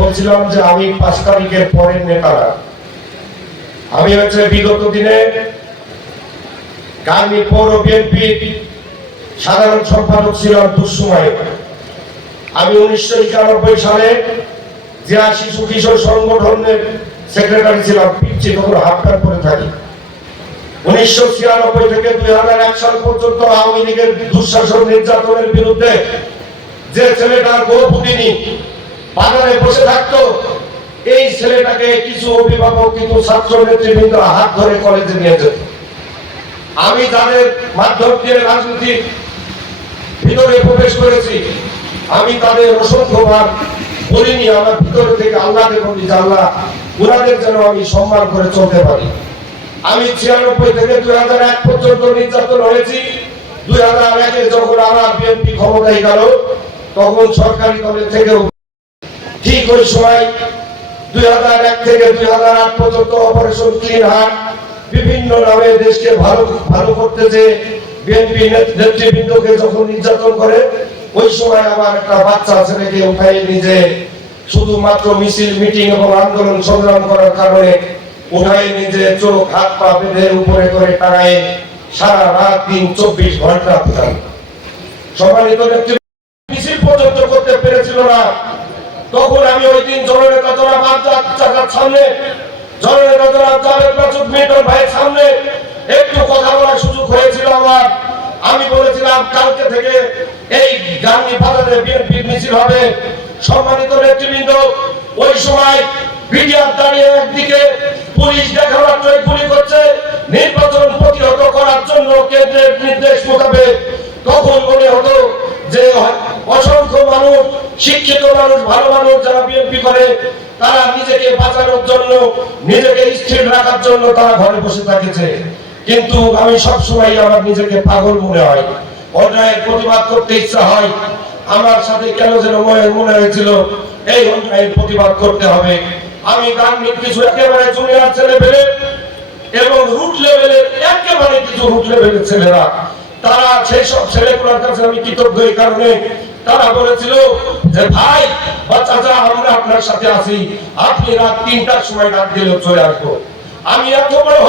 বলছিলাম যে আমি পাঁচ তারিখের পরের নেতারা। আমি হচ্ছে বিগত দিনে গার্মি পৌর বিএনপি সাধারণ সম্পাদক ছিলাম দুঃসময়ে। আমি উনিশশো একানব্বই সালে জেলা শিশু কিশোর সংগঠনের সেক্রেটারি ছিলাম পিচ্ছি তখন হাফ পরে থাকি। উনিশশো ছিয়ানব্বই থেকে দুই হাজার এক সাল পর্যন্ত আওয়ামী লীগের দুঃশাসন নির্যাতনের বিরুদ্ধে যে ছেলেটার গোপুদিনী বাজারে বসে থাকতো। এই ছেলেটাকে কিছু অভিভাবক কিন্তু ছাত্র নেতৃবৃন্দ হাত ধরে কলেজে নিয়ে যেত। আমি তাদের মাধ্যম দিয়ে রাজনীতির ভিতরে প্রবেশ করেছি। আমি তাদের অসংখ্যবার বলিনি, আমার ভিতরে থেকে আল্লাহকে বলি আল্লাহ ওনাদের যেন আমি সম্মান করে চলতে পারি। আমি ছিয়ানব্বই থেকে দুই হাজার এক পর্যন্ত নির্যাতন হয়েছি। দুই হাজার একে যখন আমার বিএনপি ক্ষমতায় গেল, তখন সরকারি দলের থেকেও ঠিক ওই সময় দুই হাজার এক থেকে দুই হাজার আট পর্যন্ত অপারেশন ক্লিন হার্ট বিভিন্ন নামে দেশকে ভালো ভালো করতে যে বিএনপি নেতৃবৃন্দকে যখন নির্যাতন করে, ওই সময় আমার একটা বাচ্চা ছেলেকে উঠাই নিজে। শুধুমাত্র মিছিল, মিটিং এবং আন্দোলন সংগ্রাম করার কারণে উঠাই নিজে, চোখ, হাত, পা বেঁধে উপরে করে টাঙায় সারা রাত দিন চব্বিশ ঘণ্টা পিটান সম্মানিত নেতৃত্ব মিছিল পর্যন্ত করতে পেরেছিল না। তখন আমি ওই দিন জননেতা জনাব আজাদ চাচার সামনে জননেতা জনাব জাভেদ মাসুদ মিটন ভাইয়ের সামনে। একটু কথা বলার সুযোগ হয়েছিল আমার। আমি বলেছিলাম, কালকে থেকে এই গান্ধী বাজারে বিএনপি মিছিল হবে। সম্মানিত নেতৃবৃন্দ, ওই সময় বিডিআর দাঁড়িয়ে একদিকে পুলিশ দেখা মাত্রই গুলি করছে, নির্বাচন প্রতিহত করার জন্য কেন্দ্রের নির্দেশ মোতাবেক তখন মনে হতো যে অসংখ্য মানুষ শিক্ষিত মানুষ, ভালো মানুষ যারা বিএনপি করে, তারা নিজেকে বাঁচানোর জন্য, নিজেকে স্থির রাখার জন্য তারা ঘরে বসে থাকেছে। কিন্তু আমি সব সময় আমার নিজেকে পাগল মনে হয়। অন্যায়ের প্রতিবাদ করতে ইচ্ছা হয়। আমার সাথে কেন যেন মনে হয়েছিল, এই অন্যায়ের প্রতিবাদ করতে হবে। আমি গান কিছু একেবারে জুনিয়র ছেলে পেলে এবং রুট লেভেলের একেবারে কিছু রুট লেভেলের ছেলেরা। তারা সেই সব ছেলেগুলোর কাছে আমি কৃতজ্ঞ এই কারণে তারা বলেছিল যে, ভাই চাচা আমরা আপনার সাথে আছি। আপনি রাত তিনটার সময় ডাক দিলেও চলে আসব। আমি এত বড়